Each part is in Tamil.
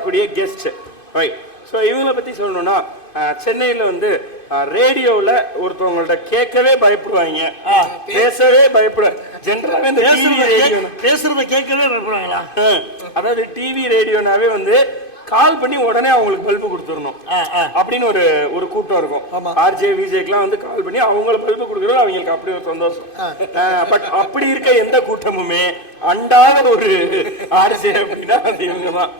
வரக்கூடிய கெஸ்ட். ரைட். ஸோ இவங்களை பற்றி சொல்லணும்னா சென்னையில் வந்து ரேடியோவில் ஒருத்தவங்கள்ட்ட கேட்கவே பயப்படுவாங்க, பேசவே பயப்படுவாங்க. ஜென்ரலாகவே இந்த பேசுறத கேட்கவே பயப்படுவாங்களா? அதாவது டிவி ரேடியோனாவே வந்து கால் பண்ணி உடனே அவங்களுக்கு பல்பு கொடுத்துடணும் அப்படின்னு ஒரு கூட்டம் இருக்கும். ஆர்ஜே விஜேக்கெல்லாம் வந்து கால் பண்ணி அவங்கள பல்பு கொடுக்குறது அவங்களுக்கு அப்படி ஒரு சந்தோஷம். பட் அப்படி இருக்க எந்த கூட்டமுமே அண்டாத ஒரு ஆர்ஜே அப்படின்னா அது இவங்க தான்.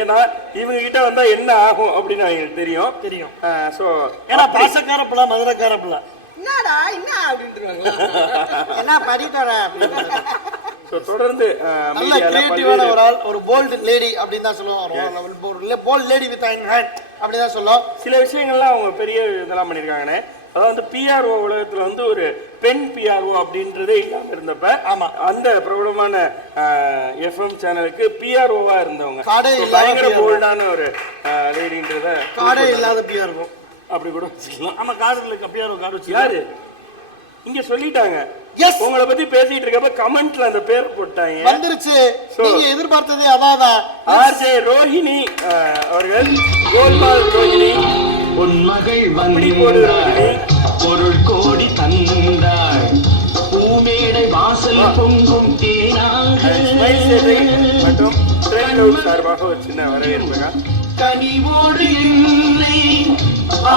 ஏன்னா இவங்க கிட்ட வந்தா என்ன ஆகும் அப்படின்னு அவங்களுக்கு தெரியும். சோ ஏன்னா பாசக்கார பிள்ளை மதுரைக்கார பிள்ளை என்னடா என்ன அப்படின்றாங்க, என்ன படித்தோட. தொடர்ந்து நல்ல கிரியேட்டிவான ஒரு ஆள், ஒரு போல்ட் லேடி அப்படின்னு தான் சொல்லுவாங்க. ஒரு போல்ட் லேடி வித் ஹேண்ட் அப்படின்னு தான் சொல்லுவோம். சில விஷயங்கள்லாம் அவங்க பெரிய இதெல்லாம் பண்ணியிருக்காங்கன்னு. அதாவது பிஆர்ஓ உலகத்துல வந்து ஒரு பெண் பிஆர்ஓ அப்படின்றதே இல்லாம இருந்தப்ப அந்த பிரபலமான எஃப்எம் சேனலுக்கு பிஆர்ஓவா இருந்தவங்க பயங்கர போல்டான ஒரு லேடின்றத காடே இல்லாத பிஆர்ஓ அப்படி கூட வச்சுக்கலாம். ஆமா, கார்டுல பிஆர்ஓ கார்டு வச்சு யாரு இங்க சொல்லிட்டாங்க. உங்களை பத்தி பேசிட்டு இருக்கப்ப கமெண்ட்ல அந்த பேர் போட்டாங்க, வந்துருச்சு. நீங்க எதிர்பார்த்ததே அதான். ஆர்ஜே ரோஹிணி அவர்கள், கோல்மால் ரோஹிணி பொன்மகள் வந்திருந்தாள், பொருள் கோடி தந்தாள், பூமேடை வாசல் பொங்கும் தேனாக மற்றும் ட்ரெண்ட் சார்பாக ஒரு சின்ன வரவேற்புங்க. கனிவோடு என்னை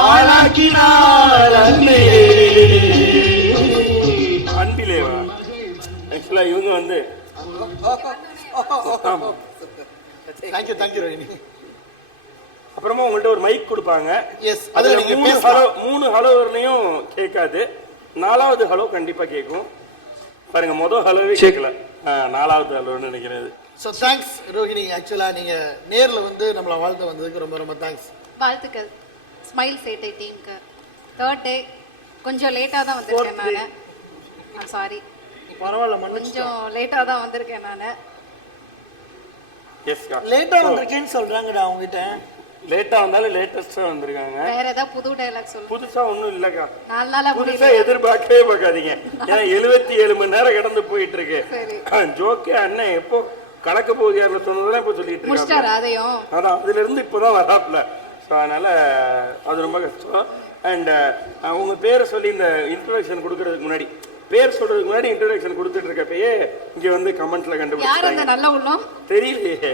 ஆளாக்கினாள் அன்பே. அன்பிலேவா ஆக்சுவலா இவங்க வந்து தேங்க்யூ ரோஹிணி. அப்புறமா உங்கள்ட்ட ஒரு மைக் கொடுப்பாங்க. அதுல மூணு ஹலோ வரலையும் கேட்காது, 4வது ஹலோ கண்டிப்பா கேட்கும். பாருங்க, மொதல் ஹலோவே கேட்கல, 4வது ஹலோன்னு நினைக்கிறது. So thanks Rohini. ஆக்சுவலா நீங்க நேர்ல வந்து நம்மளை வாழ்த்து வந்ததுக்கு ரொம்ப ரொம்ப தேங்க்ஸ். வாழ்த்துக்கள் ஸ்மைல் சேட்டை டீமுக்கு. 3rd டே கொஞ்சம் லேட்டா தான் வந்திருக்கேன் நானு. சாரி, பரவாயில்ல, கொஞ்சம் லேட்டா தான் வந்திருக்கேன் நானு. லேட்டா வந்திருக்கேன்னு சொல்றாங்கடா அவங்ககிட்ட. லேட்டா வந்தாலும் லேட்டஸ்டா வந்திருக்காங்க. வேற ஏதாவது புது டயலாக் சொல்லு. புதுசா ஒண்ணும் இல்லக்கா, 4 நாளா புதுசா எதிர்பார்க்கவே பார்க்காதீங்க. ஏன்னா 77 மணி நேரம் கடந்து போயிட்டு இருக்கு. ஜோக்கே அண்ணன் எப்போ கலக்க போகுது யாருல சொன்னதெல்லாம் இப்ப சொல்லிட்டு இருக்காங்க. அதான் அதுல இருந்து இப்பதான் வராப்ல. ஸோ அதனால அது ரொம்ப கஷ்டம். அண்ட் உங்க பேரை சொல்லி இந்த இன்ட்ரோடக்ஷன் கொடுக்கறதுக்கு முன்னாடி, பேர் சொல்றதுக்கு முன்னாடி இன்ட்ரோடக்ஷன் கொடுத்துட்டு இருக்கப்பயே இங்க வந்து கமெண்ட்ல கண்டுபிடிச்சாங்க. தெரியலையே,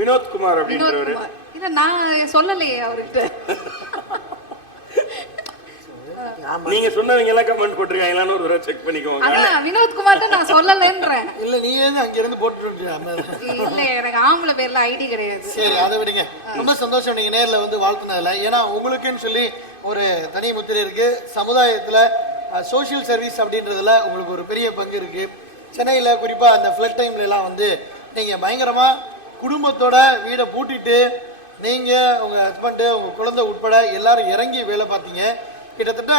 வினோத்குமார் அப்படின்றவரு. இத நான் சொல்லலையே அவர்கிட்ட. நீங்க சொன்னவங்க எல்லாம் கமெண்ட் போட்டுருக்காங்களான்னு ஒரு தடவை செக் பண்ணிக்கோங்க. அதான் வினோத்குமார் தான் நான் சொல்லலன்றேன். இல்ல நீ ஏன் அங்க இருந்து போட்டுட்டு இல்ல, எனக்கு ஆம்பளை பேர்ல ஐடி கிடையாது. சரி, அதை விடுங்க. ரொம்ப சந்தோஷம் நீங்க நேர்ல வந்து வாழ்த்துனதுல. ஏன்னா உங்களுக்குன்னு சொல்லி ஒரு தனி முத்திரை இருக்கு. சமுதாயத்துல சோசியல் சர்வீஸ் அப்படின்றதுல உங்களுக்கு ஒரு பெரிய பங்கு இருக்கு. சென்னையில குறிப்பா அந்த ஃபிளட் டைம்ல எல்லாம் வந்து நீங்க பயங்கரமா குடும்பத்தோட வீடை பூட்டிட்டு நீங்க உங்க ஹஸ்பண்டு உங்க குழந்தை உட்பட எல்லாரும் இறங்கி வேலை பார்த்தீங்க. கிட்டத்தட்ட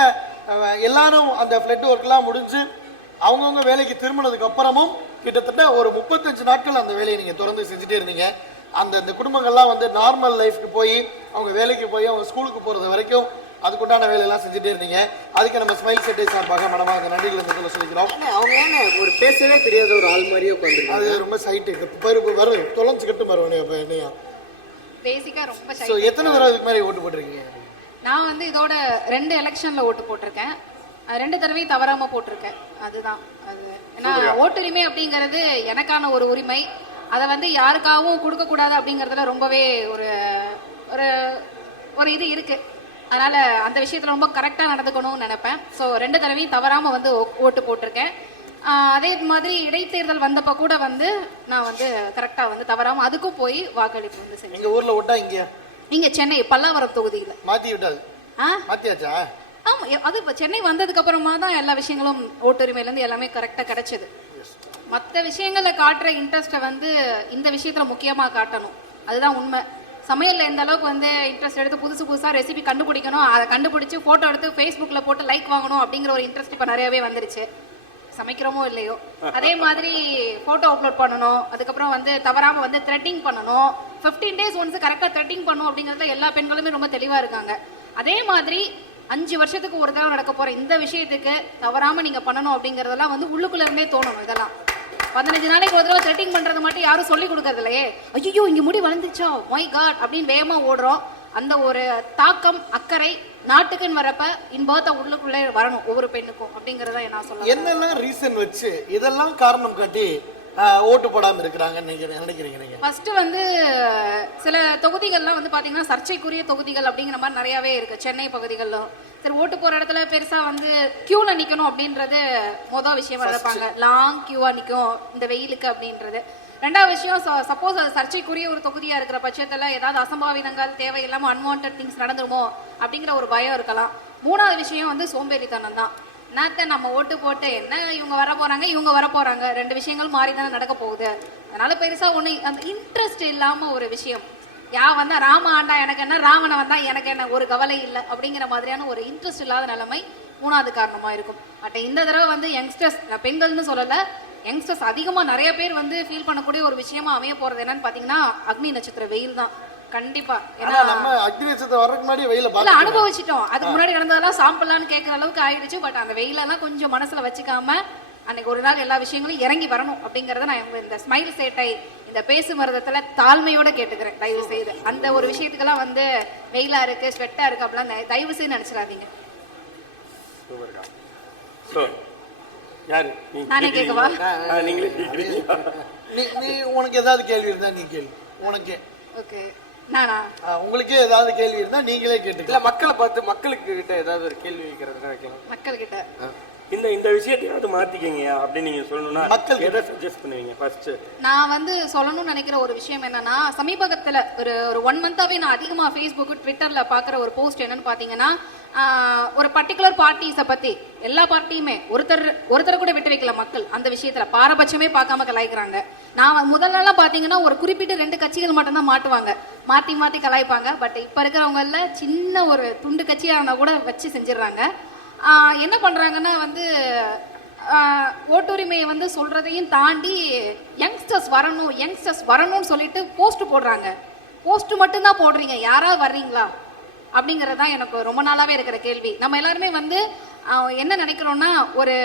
எல்லாரும் அந்த ஃபிளட் ஒர்க்லாம் முடிஞ்சு அவங்கவுங்க வேலைக்கு திரும்பினதுக்கு அப்புறமும் கிட்டத்தட்ட ஒரு 35 நாட்கள் அந்த வேலையை நீங்க தொடர்ந்து செஞ்சுட்டே இருந்தீங்க. அந்த குடும்பங்கள்லாம் வந்து நார்மல் லைஃப்க்கு போய் அவங்க வேலைக்கு போய் அவங்க ஸ்கூலுக்கு போறது வரைக்கும் அதுக்குண்டான வேலையெல்லாம் செஞ்சுட்டே இருந்தீங்க. அதுக்கு நம்ம ஸ்மைல் செட்டை சார்பாக மனமாக நன்றிகள் இந்த சொல்லிக்கிறோம். அவங்க ஏன்னா ஒரு பேசவே தெரியாத ஒரு ஆள் மாதிரியே உட்காந்துருக்கு. அது ரொம்ப சைட்டு வரும் தொலைஞ்சுக்கிட்டு மறுவனே என்னையா பேசிக்கா ரொம்ப சோ. எத்தனை தடவை இதுக்கு மாதிரி ஓட்டு போட்டிருக்கீங்க? நான் வந்து இதோட 2 எலெக்ஷன்ல ஓட்டு போட்டிருக்கேன். 2 தடவையும் தவறாம போட்டிருக்கேன். அதுதான் அது. ஏன்னா ஓட்டுரிமை அப்படிங்கிறது எனக்கான ஒரு உரிமை. அதை வந்து யாருக்காகவும் கொடுக்க கூடாது அப்படிங்கறதுல ரொம்பவே ஒரு இது இருக்கு. அதனால அந்த விஷயத்துல ரொம்ப கரெக்டா நடந்துக்கணும்னு நினைப்பேன். ஸோ 2 தடவையும் தவறாம வந்து ஓட்டு போட்டிருக்கேன். அதே மாதிரி இடைத்தேர்தல் வந்தப்ப கூட வந்து நான் வந்து கரெக்டா வந்து தவறாம அதுக்கும் போய் வாக்களிப்பு வந்து செஞ்சேன். எங்க ஊர்ல ஓட்டா இங்க சென்னை பல்லாவரம் தொகுதியில மாத்தி விட்டாது. மாத்தியாச்சா? ஆமா, அது இப்ப சென்னை வந்ததுக்கு அப்புறமா தான் எல்லா விஷயங்களும் ஓட்டுரிமையில இருந்து எல்லாமே கரெக்டா கிடைச்சது. மற்ற விஷயங்கள்ல காட்டுற இன்ட்ரெஸ்ட்டை வந்து இந்த விஷயத்துல முக்கியமா காட்டணும். அதுதான் உண்மை. சமையல்ல எந்த அளவுக்கு வந்து இன்ட்ரெஸ்ட் எடுத்து புதுசா ரெசிபி கண்டுபிடிக்கணும், அதை கண்டுபிடிச்சு போட்டோ எடுத்து ஃபேஸ்புக்ல போட்டு லைக் வாங்கணும் அப்படிங்கிற ஒரு இன்ட்ரெஸ்ட் இப்ப நிறையவே வந்துருச்சு. சமைக்கிறோமோ இல்லையோ அதே மாதிரி போட்டோ அப்லோட் பண்ணணும். அதுக்கப்புறம் வந்து தவறாம வந்து த்ரெட்டிங் பண்ணணும். 15 days ஒன்ஸ் கரெக்டா த்ரெட்டிங் பண்ணணும் அப்படிங்கறதுல எல்லா பெண்களுமே ரொம்ப தெளிவா இருக்காங்க. அதே மாதிரி 5 வருஷத்துக்கு ஒரு தடவை நடக்க போற இந்த விஷயத்துக்கு தவறாம நீங்க பண்ணணும் அப்படிங்கறதெல்லாம் வந்து உள்ளுக்குள்ள இருந்தே தோணணும். இதெல்லாம் 15 நாளைக்கு ஒரு தடவை த்ரெட்டிங் பண்றது மட்டும் யாரும் சொல்லி கொடுக்கறது இல்லையே. ஐயோ இங்க முடி வளர்ந்துச்சா, மை காட் அப்படின்னு வேகமா ஓடுறோம். அந்த ஒரு தாக்கம் அக்கறை நாட்டுக்குன்னு வரப்ப இன்பத்தை உள்ளுக்குள்ளே வரணும் ஒவ்வொரு பெண்ணுக்கும் அப்படிங்கறத நான் சொல்ல. என்னெல்லாம் ரீசன் வச்சு இதெல்லாம் காரணம் காட்டி ஓட்டு போடாம இருக்கிறாங்கன்னு நினைக்கிறீங்க நீங்க? ஃபர்ஸ்ட் வந்து சில தொகுதிகள்லாம் வந்து பாத்தீங்கன்னா சர்ச்சைக்குரிய தொகுதிகள் அப்படிங்கிற மாதிரி நிறையவே இருக்கு சென்னை பகுதிகளில். சரி, ஓட்டு போற இடத்துல பெருசா வந்து கியூல நிக்கணும் அப்படின்றது மொதல் விஷயமா இருப்பாங்க. லாங் கியூவா நிக்கும் இந்த வெயிலுக்கு அப்படின்றது. ரெண்டாவது விஷயம், சப்போஸ் அது சர்ச்சைக்குரிய ஒரு தொகுதியா இருக்கிற பட்சத்துல ஏதாவது அசம்பாவிதங்கள் தேவையில்லாம அன்வான்ட் திங்ஸ் நடந்துருமோ அப்படிங்கிற ஒரு பயம் இருக்கலாம். மூணாவது விஷயம் வந்து சோம்பேறித்தனம் தான். நேத்த நம்ம ஓட்டு போட்டு என்ன இவங்க வர போறாங்க இவங்க வர போறாங்க, ரெண்டு விஷயங்கள் மாறி தானே நடக்க போகுது. அதனால பெருசா ஒண்ணு அந்த இன்ட்ரெஸ்ட் இல்லாம ஒரு விஷயம், வந்தா ராம ஆண்டா எனக்கு என்ன, ராவண வந்தா எனக்கு என்ன, ஒரு கவலை இல்லை அப்படிங்கிற மாதிரியான ஒரு இன்ட்ரெஸ்ட் இல்லாத நிலைமை மூணாவது காரணமா இருக்கும். பட் இந்த தடவை வந்து யங்ஸ்டர்ஸ், பெண்கள்னு சொல்லல, யங்ஸ்டர்ஸ் அதிகமா நிறைய பேர் வந்து ஃபீல் பண்ணக்கூடிய ஒரு விஷயமா அமைய போறது என்னன்னு பாத்தீங்கன்னா அக்னி நட்சத்திர வெயில் தான். கண்டிப்பா, ஏன்னா நம்ம அக்னி நட்சத்திரம் வர்றதுக்கு முன்னாடி வெயில அனுபவிச்சிட்டோம். அதுக்கு முன்னாடி நடந்ததெல்லாம் சாம்பிடலான்னு கேட்கற அளவுக்கு ஆயிடுச்சு. பட் அந்த வெயிலெல்லாம் கொஞ்சம் மனசுல வச்சுக்காம அன்னைக்கு ஒரு நாள் எல்லா விஷயங்களும் இறங்கி வரணும் அப்படிங்கறத நான் இந்த ஸ்மைல் சேட்டை, இந்த பேசு மருதத்துல தாழ்மையோட கேட்டுக்கிறேன். தயவு செய்து அந்த ஒரு விஷயத்துக்கெல்லாம் வந்து வெயிலா இருக்கு ஸ்வெட்டா இருக்கு அப்படிலாம் தயவு செய்து நினைச்சிடாதீங்க. நானே கேட்கவா? நீ உனக்கு ஏதாவது கேள்வி இருந்தா நீ கேள்வி. உனக்கு ஓகே, நானா? உங்களுக்கே ஏதாவது கேள்வி இருந்தா நீங்களே கேட்டுக்கலாம். மக்களை பார்த்து மக்களுக்கு கிட்ட ஏதாவது ஒரு கேள்வி வைக்கிறது வைக்கலாம். மக்கள் கிட்ட இந்த விஷயத்தையாவது மாத்திக்கங்க அப்படின்னு நீங்க சொல்லணும்னா மக்கள் எதை சஜஸ்ட் பண்ணுவீங்க? ஃபர்ஸ்ட் நான் வந்து சொல்லணும்னு நினைக்கிற ஒரு விஷயம் என்னன்னா, சமீபத்துல ஒரு 1 மந்தாவே நான் அதிகமா ஃபேஸ்புக் ட்விட்டர்ல பாக்குற ஒரு போஸ்ட் என்னன்னு பாத்தீங்கன்னா, ஒரு பர்டிகுலர் பார்ட்டிஸை பத்தி எல்லா பார்ட்டியுமே ஒருத்தர் கூட விட்டு வைக்கல மக்கள் அந்த விஷயத்துல பாரபட்சமே பார்க்காம கலாய்க்கிறாங்க. நான் முதல்லலாம் பாத்தீங்கன்னா ஒரு குறிப்பிட்ட 2 கட்சிகள் மட்டும்தான் மாட்டுவாங்க, மாத்தி கலாய்ப்பாங்க. பட் இப்ப இருக்கிறவங்கள சின்ன ஒரு துண்டு கட்சியா இருந்தா கூட வச்சு செஞ்சிடறாங்க. என்ன பண்றாங்கன்னா வந்து ஓட்டுரிமையை வந்து சொல்றதையும் தாண்டி யங்ஸ்டர்ஸ் வரணும்னு சொல்லிட்டு போஸ்ட் போடுறாங்க. போஸ்ட் மட்டும்தான் போடுறீங்க, யாராவது வர்றீங்களா அப்படிங்கறதுதான் எனக்கு ரொம்ப நாளாவே இருக்கிற கேள்வி. நம்ம எல்லாருமே வந்து என்ன நினைக்கிறோம்னா, ஒரு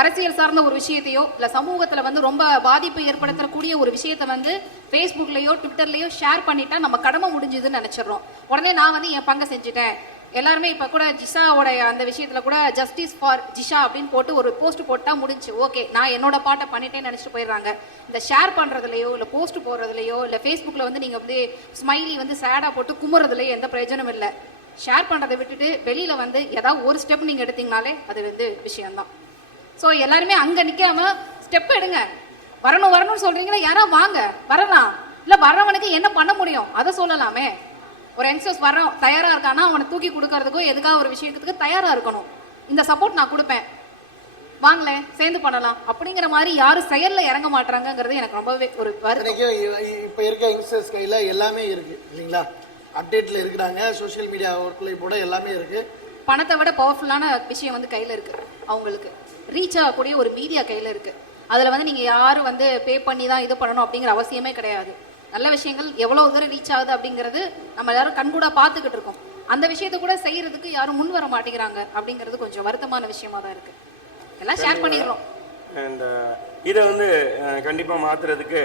அரசியல் சார்ந்த ஒரு விஷயத்தையோ இல்ல சமூகத்துல வந்து ரொம்ப பாதிப்பு ஏற்படுத்தக்கூடிய ஒரு விஷயத்த வந்து ஃபேஸ்புக்லயோ ட்விட்டர்லயோ ஷேர் பண்ணிட்டா நம்ம கடமை முடிஞ்சதுன்னு நினைச்சிடறோம். உடனே நான் வந்து என் பங்கை செஞ்சுட்டேன். எல்லாருமே இப்ப கூட ஜிஷாவோட அந்த விஷயத்துல கூட ஜஸ்டிஸ் ஃபார் ஜிஷா அப்படின்னு போட்டு ஒரு போஸ்ட் போட்டா முடிஞ்சு, ஓகே நான் என்னோட பாட்டை பண்ணிட்டேன்னு நினைச்சிட்டு போயிடுறாங்க. இந்த ஷேர் பண்றதுலயோ இல்ல போஸ்ட் போடுறதுலயோ இல்ல ஃபேஸ்புக்ல வந்து நீங்க வந்து ஸ்மைலி வந்து சேடா போட்டு குமுறதுலயோ எந்த பிரயோஜனம் இல்லை. ஷேர் பண்றதை விட்டுட்டு வெளியில வந்து ஏதாவது ஒரு ஸ்டெப் நீங்க எடுத்தீங்கனாலே அது வந்து விஷயம்தான். ஸோ எல்லாருமே அங்க நிக்காம ஸ்டெப் எடுங்க. வரணும்னு சொல்றீங்கன்னா யாரா வாங்க, வரலாம். இல்ல வர்றவனுக்கு என்ன பண்ண முடியும் அதை சொல்லலாமே. ஒரு யங்ஸ்டர்ஸ் வர தயாரா இருக்கானா அவனை தூக்கி கொடுக்கறதுக்கோ எதுக்காக ஒரு விஷயத்துக்கு தயாரா இருக்கணும். இந்த சப்போர்ட் நான் கொடுப்பேன், வாங்கல சேர்ந்து பண்ணலாம் அப்படிங்கிற மாதிரி யாரும் செயல்ல இறங்க மாட்டாங்கிறது எனக்கு ரொம்பவே ஒரு வருத்தம். இப்ப இருக்க யங்ஸ்டர்ஸ் கையில எல்லாமே இருக்கு இல்லைங்களா, அப்டேட்ல இருக்கிறாங்க, சோசியல் மீடியா ஒர்க்ல கூட எல்லாமே இருக்கு. பணத்தை விட பவர்ஃபுல்லான விஷயம் வந்து கையில இருக்கு. அவங்களுக்கு ரீச் ஆகக்கூடிய ஒரு மீடியா கையில இருக்கு. அதுல வந்து நீங்க யாரும் வந்து பே பண்ணி தான் இது பண்ணணும் அப்படிங்கிற அவசியமே கிடையாது. நல்ல விஷயங்கள் எவ்வளவு தூரம் ரீச் ஆகுது அப்படிங்கிறது நம்ம எல்லாரும் கண்கூடா பாத்துக்கிட்டு இருக்கோம். அந்த விஷயத்தை கூட செய்யறதுக்கு யாரும் முன் வர மாட்டேங்கிறாங்க அப்படிங்கிறது கொஞ்சம் வருத்தமான விஷயமா தான் இருக்கு. எல்லாம் ஷேர் பண்ணிடுறோம். இதை வந்து கண்டிப்பா மாத்துறதுக்கு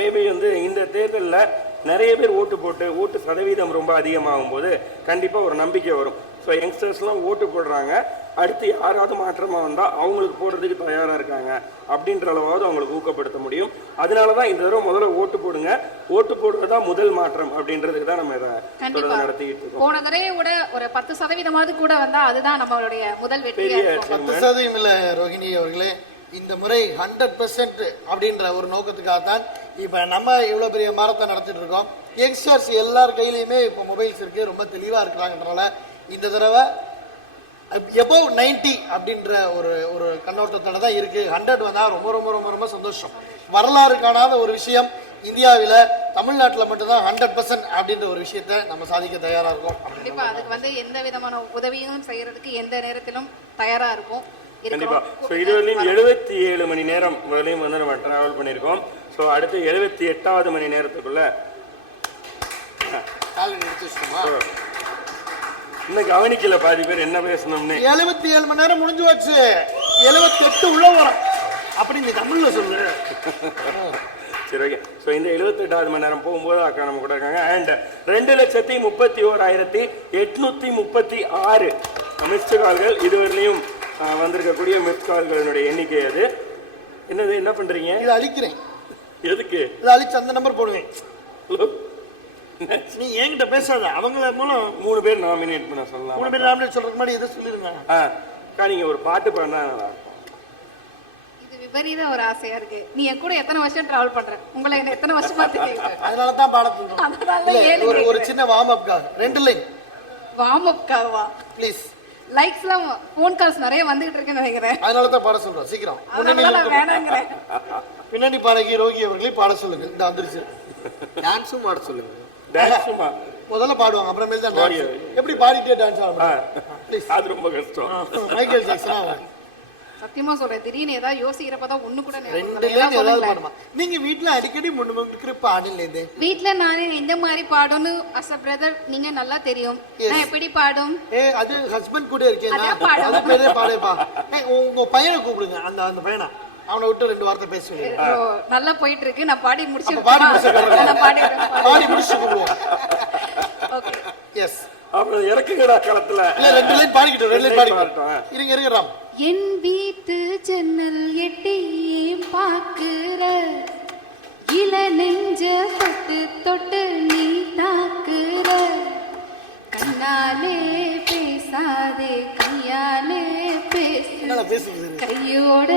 மேபி வந்து இந்த தேர்தலில் நிறைய பேர் ஓட்டு போட்டு ஓட்டு சதவீதம் ரொம்ப அதிகமாகும் போது கண்டிப்பா ஒரு நம்பிக்கை வரும். ஸோ யங்ஸ்டர்ஸ்லாம் ஓட்டு போடுறாங்க, அடுத்து யாராவது மாற்றமாக வந்தால் அவங்களுக்கு போடுறதுக்கு தயாராக இருக்காங்க அப்படின்ற அளவாவது அவங்களுக்கு ஊக்கப்படுத்த முடியும். அதனால தான் இந்த தடவை முதல்ல ஓட்டு போடுங்க, ஓட்டு போடுறதா முதல் மாற்றம் அப்படின்றதுக்கு தான் நம்ம இதை நடத்திட்டு இருக்கோம். போன தடவை கூட ஒரு 10% கூட வந்தா அதுதான் நம்மளுடைய முதல் வெற்றி. 10% இல்ல ரோஹிணி அவர்களே, இந்த முறை 100% அப்படின்ற ஒரு நோக்கத்துக்காக தான் இப்ப நம்ம இவ்வளவு பெரிய மாரத்தான் நடத்திட்டு இருக்கோம். யங்ஸ்டர்ஸ் எல்லார் கையிலயுமே இப்போ மொபைல்ஸ் இருக்கு, ரொம்ப தெளிவா இருக்கிறாங்கன்றனால இந்த தடவை எபோவ் 90 அப்படின்ற ஒரு கண்ணோட்டத்தோட தான் இருக்கு. 100 வந்தா ரொம்ப ரொம்ப ரொம்ப ரொம்ப சந்தோஷம். வரலாறு காணாத ஒரு விஷயம், இந்தியாவில தமிழ்நாட்டில் மட்டும்தான் 100% அப்படின்ற ஒரு விஷயத்த நம்ம சாதிக்க தயாரா இருக்கோம். கண்டிப்பா அதுக்கு வந்து எந்த விதமான உதவியும் செய்யறதுக்கு எந்த நேரத்திலும் தயாரா இருக்கும். கண்டிப்பா. ஸோ இதுவரையும் 77 மணி நேரம் வரையும் வந்து நம்ம டிராவல் பண்ணியிருக்கோம். ஸோ அடுத்து 78வது மணி நேரத்துக்குள்ள இன்னும் கவனிக்கல பாதி பேர் என்ன பேசணும்னு. 77 மணி நேரம் முடிஞ்சு வச்சு 78 உள்ள வரும். அப்படி நீ தமிழ்ல சொல்லு. சரி ஓகே. ஸோ இந்த 78வது மணி நேரம் போகும்போது அக்கா நம்ம கூட இருக்காங்க. அண்ட் 2,31,836 மிஸ்டு கால்கள் இதுவரையிலையும் வந்திருக்கக்கூடிய மிஸ்டு கால்களினுடைய எண்ணிக்கை அது. என்னது என்ன பண்றீங்க? இதை அழிக்கிறேன். எதுக்கு? இதை அழிச்சு அந்த நம்பர் போடுவேன். ஹலோ, நீ என்கிட்ட பேசாத, அவங்கள மூலம் 3 பேர் நாமினேட் பண்ண சொல்லலாம். 3 பேர் நாமினேட் சொல்றதுக்கு முன்னாடி எதை சொல்லிருங்க. அக்கா நீங்க ஒரு பாட்டு பாடினா நல்லா இருக்கும். இது விபரீத ஒரு ஆசையா இருக்கு. நீ என் கூட எத்தனை வருஷம் டிராவல் பண்ற? உங்களை என்ன எத்தனை வருஷமா தெரியும்? அதனால தான் பாட சொல்றோம். அதனால ஏழு ஒரு சின்ன வார்ம் அப்காக 2 லைன் வார்ம் அப்காவா? ப்ளீஸ். லைக்ஸ்லாம் ஃபோன் கால்ஸ் நிறைய வந்துகிட்டு இருக்குன்னு நினைக்கிறேன். அதனால தான் பாட சொல்றோம். சீக்கிரம் அதனால வேணாங்கிறேன். பின்னாடி பாடகி ரோகி அவர்களை பாட சொல்லுங்க. இந்த வந்துருச்சு. டான்ஸும் ஆட சொல்லுங்க. டான்ஸுமா முதல்ல பாடுவாங்க, அப்புறமேல் தான் டான்ஸ். எப்படி பாடிட்டே டான்ஸ் ஆடணும்? ப்ளீஸ். அது ரொம்ப கஷ்டம். Michael Jackson. சத்தியமா சொல்றேன், திடீர்னு ஏதாவது யோசிக்கிறப்பதான் ஒண்ணு கூட ஞாபகம் 2 வரல. லைன் ஏதாவது சொல்லுங்களேன். பாடுமா? நீங்க வீட்ல அடிக்கடி முன்னுக்கு பாடல இது. வீட்ல நானே இந்த மாதிரி பாடும்னு அஸ் அ பிரதர் நீங்க நல்லா தெரியும். நான் எப்படி பாடும்? அது ஹஸ்பண்ட் கூட இருக்கேன். அதான் பாடு. அது பேரே பாடேப்பா. உங்க பையனை கூப்பிடுங்க. அந்த பையனை அவனை விட்டு 2 வார்த்தை பேசுவீங்க. நல்லா போயிட்டு இருக்கு. நான் பாடி முடிச்சு பாடி முடிச்சு நான் பாடிடுறேன். பாடி முடிச்சு கூப்பிடுவோம். ஓகே. எஸ். அப்புறம் இறக்குங்கடா களத்துல. இல்ல 2 லைன் பாடிக்கிட்டோம். 2 லைன் பாடிக்கிட்டோம். இருங்க ராம். என் வீட்டு ஜன்னல் எட்டி பாக்குற இள நெஞ்ச தொட்டு தொட்டு நீ தாக்குற கண்ணாலே பேசாதே கையாலே என்னடா பேசு பேசுறது? கையோட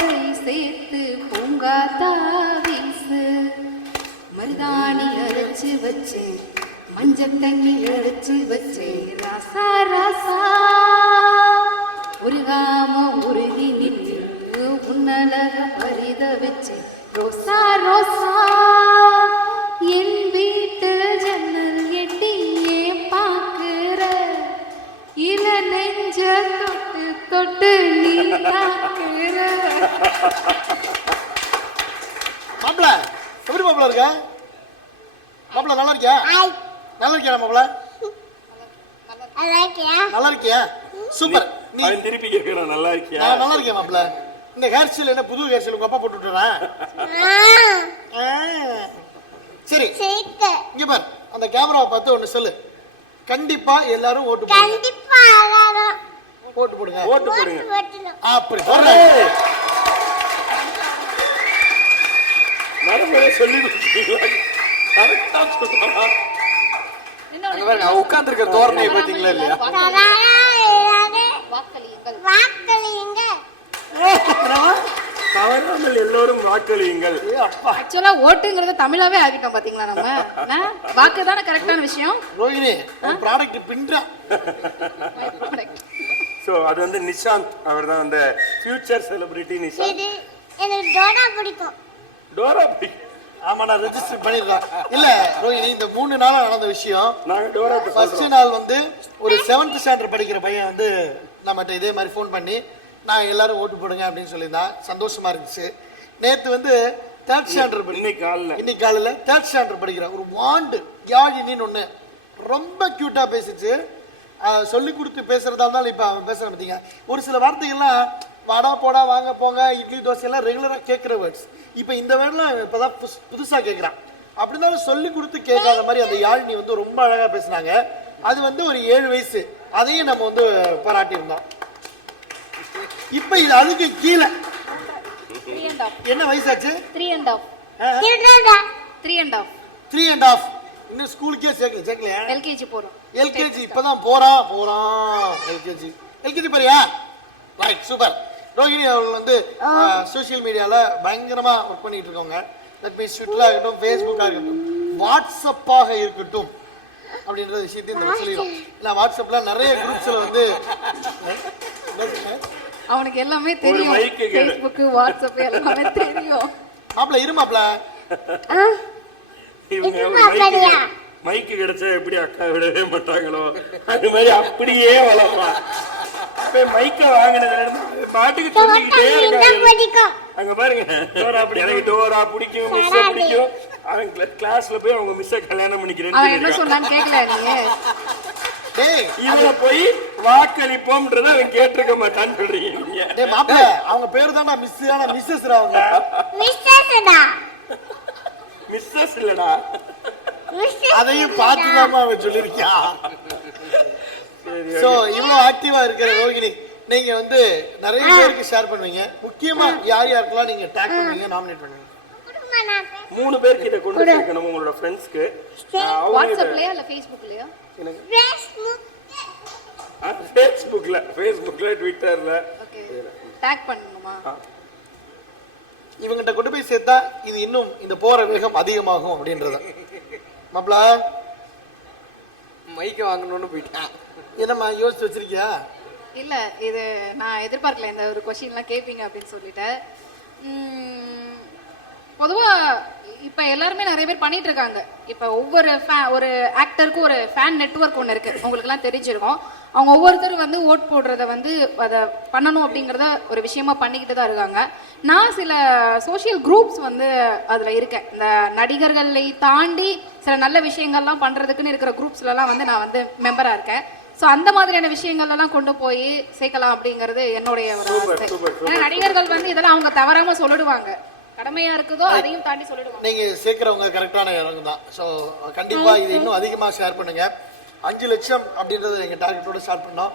கை சேர்த்து பூங்காத்தா வீசு மருதாணி அரைச்சு வச்சு மஞ்சள் தண்ணி அரைச்சு வச்சு ராசா ராசா உருகாம உருகி நின்று உன்னழக பரித வச்சு ரோசா ரோசா என் வீட்டு ஜன்னல் எட்டியே பாக்குற இள நெஞ்ச தொட்டு தொட்டு நீ தாக்குற. மாப்பிள எப்படி மாப்பிள இருக்க? மாப்பிள நல்லா இருக்கியா? நல்லா இருக்கியா மாப்பிள? நல்லா இருக்கியா? சூப்பர். நீ அவன் திருப்பி கேட்கிறான் நல்லா இருக்கியா? நான் நல்லா இருக்கேன் மாப்பிள. இந்த ஹேர் ஸ்டைல் என்ன புது ஹேர் ஸ்டைல் உங்க அப்பா போட்டு விட்டுறேன். சரி இங்க பாரு, அந்த கேமராவை பார்த்து ஒண்ணு சொல்லு. கண்டிப்பா எல்லாரும் ஓட்டு போடுங்க. ஓட்டு போடுங்க. ஓட்டு போடுங்க. அப்படி போடுறேன். நடைமுறை சொல்லி கொடுத்தீங்களா? கரெக்டா சொல்லுமா? அங்க பாருங்க, அவ உட்கார்ந்திருக்க தோரணையை பாத்தீங்களா இல்லையா? தவறாமல் எல்லோரும் வாக்களியுங்கள். ஆக்சுவலா ஓட்டுங்கிறது தமிழாவே ஆகிட்டோம் பாத்தீங்களா? நம்ம வாக்கு தானே கரெக்டான விஷயம். ரோஹிணி ப்ராடக்ட் பின்றா. சோ அது வந்து நிஷாந்த், அவர் தான் அந்த ஃபியூச்சர் செலிபிரிட்டி நிஷாந்த். எனக்கு டோரா பிடிக்கும். டோரா பிடிக்கும். ஆமா, நான் ரெஜிஸ்டர் பண்ணிருக்கேன். இல்ல ரோஹிணி, இந்த 3 நாளா நடந்த விஷயம். நாங்க டோரா ஃபர்ஸ்ட் நாள் வந்து ஒரு 7th ஸ்டாண்டர்ட் படிக்கிற பையன் வந்து நம்மகிட்ட இதே மாதிரி ஃபோன் பண்ணி நான் எல்லாரும் ஓட்டு போடுங்க அப்படின்னு சொல்லியிருந்தான். சந்தோஷமா இருந்துச்சு. நேத்து வந்து 3rd ஸ்டாண்டர்ட் இன்னைக்கு காலையில 3rd ஸ்டாண்டர்ட் படிக்கிற ஒரு வாண்டு யாழினின்னு ஒண்ணு ரொம்ப கியூட்டா பேசிச்சு. சொல்லி கொடுத்து பேசுறதா இருந்தாலும் இப்ப அவன் பேசுற பார்த்தீங்க. ஒரு சில வார்த்தைகள்லாம் வாடா போடா வாங்க போங்க இட்லி தோசை எல்லாம் ரெகுலரா கேட்கிற வேர்ட்ஸ். இப்ப இந்த வேர்ட்லாம் இப்பதான் புதுசா கேட்கிறான். அப்படின்னாலும் சொல்லி கொடுத்து கேட்காத மாதிரி அந்த யாழினி வந்து ரொம்ப அழகா பேசினாங்க. அது வந்து ஒரு 7 வயசு. அதையும் நம்ம வந்து பாராட்டியிருந்தோம். இப்ப இது அதுக்கு கீழே என்ன வயசாச்சு? 3.5. இன்னும் ஸ்கூலுக்கே சேர்க்கலையா? எல்கேஜி போறோம். எல்கேஜி இப்பதான் போறான். எல்கேஜி போறியா? Right, super. ரோஹிணி அவர்கள் வந்து சோசியல் மீடியால பயங்கரமா ஒர்க் பண்ணிட்டு இருக்கவங்க. தட் மீன்ஸ் ட்விட்டரா இருக்கட்டும், ஃபேஸ்புக்கா இருக்கட்டும், வாட்ஸ்அப்பாக இருக்கட்டும் அப்படின்ற விஷயத்தையும் இந்த சொல்லிடும். இல்ல வாட்ஸ்அப்ல நிறைய குரூப்ஸ்ல வந்து அவனுக்கு எல்லாமே தெரியும். Facebook, WhatsApp எல்லாமே தெரியும். மாப்ள இருமாப்ள. மைக்கு கிடைச்சா எப்படி அக்கா விடவே மாட்டாங்களோ அது மாதிரி அப்படியே வளர்ப்பா. மைக்க வாங்கினது பாட்டுக்கு சொல்லிக்கிட்டே இருக்காங்க. அங்க பாருங்க, எனக்கு டோரா பிடிக்கும், மிஸ்ஸ பிடிக்கும். அவன் கிளாஸ்ல போய் அவங்க மிஸ்ஸ கல்யாணம் பண்ணிக்கிறேன்னு அவன் என்ன சொன்னான்னு கேக்கல நீ? ஏய் இவனை போய் வாக்களிப்போம்ன்றத அவன் கேட்டிருக்க மாட்டான்னு சொல்றீங்க நீங்க. டேய் மாப்பிள்ள அவங்க பேரு தான்டா மிஸ் ஆனா மிஸ்ஸஸ் அவங்க மிஸ்டர்ஸ்டா மிஸ்ஸஸ் இல்லடா. அதையும் பார்த்துதாமா அவன் சொல்லிருக்கான். சரி, சோ இவ்வளவு ஆக்டிவா இருக்கிற ரோகிணி நீங்க வந்து நிறைய பேருக்கு ஷேர் பண்ணுவீங்க. முக்கியமா யார் யாருக்கெல்லாம் நீங்க டேக் பண்ணுவீங்க, நாமினேட் பண்ணுவீங்க? 3 பேருக்கு இதை கொண்டு சேர்க்கணும் உங்களோட ஃப்ரெண்ட்ஸ்க்கு. வாட்ஸ்அப்லயா இல்ல ஃபேஸ்புக்லயா? ஃபேஸ்புக்ல ட்விட்டர்ல ஓகே. டேக் பண்ணணுமா? இவங்கிட்ட கொண்டு போய் சேர்த்தா இது இன்னும் இந்த போற வேகம் அதிகமாகும் அப்படின்றது. மாப்ள மைக்க வாங்கணும்னு போயிட்டேன். என்னம்மா யோசிச்சு வச்சிருக்கியா? இல்ல இது நான் எதிர்பார்க்கல இந்த ஒரு கொஸ்டின்லாம் கேட்பீங்க அப்படின்னு சொல்லிட்டு. பொதுவா இப்ப எல்லாருமே நிறைய பேர் பண்ணிட்டு இருக்காங்க. இப்ப ஒவ்வொரு ஒரு ஆக்டருக்கும் ஒரு ஃபேன் நெட்வொர்க் ஒன்று இருக்கு, உங்களுக்கு எல்லாம் தெரிஞ்சிருக்கும். அவங்க ஒவ்வொருத்தரும் வந்து ஓட் போடுறத வந்து அதை பண்ணணும் அப்படிங்கறத ஒரு விஷயமா பண்ணிக்கிட்டு தான் இருக்காங்க. நான் சில சோஷியல் குரூப்ஸ் வந்து அதுல இருக்கேன். இந்த நடிகர்களை தாண்டி சில நல்ல விஷயங்கள்லாம் பண்றதுக்குன்னு இருக்கிற குரூப்ஸ்லாம் வந்து நான் வந்து மெம்பரா இருக்கேன். சோ அந்த மாதிரியான விஷயங்கள் எல்லாம் கொண்டு போய் சேர்க்கலாம் அப்படிங்கறது என்னுடைய ஒரு ஆசை. ஏன்னா நடிகர்கள் வந்து இதெல்லாம் அவங்க தவறாம சொல்லிடுவாங்க, கடமையா இருக்குதோ அதையும் தாண்டி சொல்லிடுவாங்க. நீங்க சேர்க்கிறவங்க கரெக்டான இறங்கு தான். ஸோ கண்டிப்பா இது இன்னும் அதிகமா ஷேர் பண்ணுங்க. 5 லட்சம் அப்படின்றத எங்க டார்கெட்டோட ஸ்டார்ட் பண்ணோம்.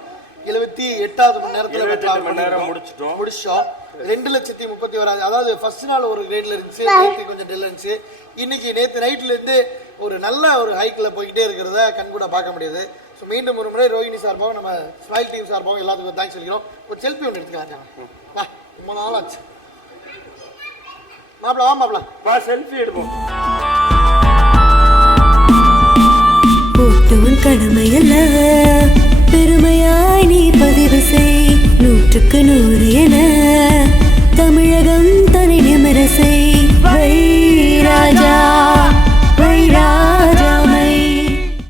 78வது மணி நேரத்துல முடிச்சிட்டோம். 2,31,000. அதாவது ஃபர்ஸ்ட் நாள் ஒரு கிரேட்ல இருந்துச்சு, நேற்று கொஞ்சம் டெல் இருந்துச்சு. இன்னைக்கு நேற்று நைட்ல இருந்து ஒரு நல்ல ஒரு ஹைக்ல போய்கிட்டே இருக்கிறத கண்கூட பார்க்க முடியுது. ஸோ மீண்டும் ஒரு முறை ரோஹிணி சார்பாகவும் நம்ம ஸ்மைல் டீம் சார்பாகவும் எல்லாத்துக்கும் தேங்க்ஸ் சொல்லிக்கிறோம். ஒரு செல்ஃபி ஒன்று எடுத்துக்கலாம். வா, ரொம்ப நாள் ஆச்சு. மாப்பிள வா, மாப்பிள வா, செல்ஃபி எடுப்போம். போட்டவன் கடமையல்ல, பெருமையாய் நீ பதிவு செய். 100க்கு 100 என தமிழகம் தனி நிமிர செய்.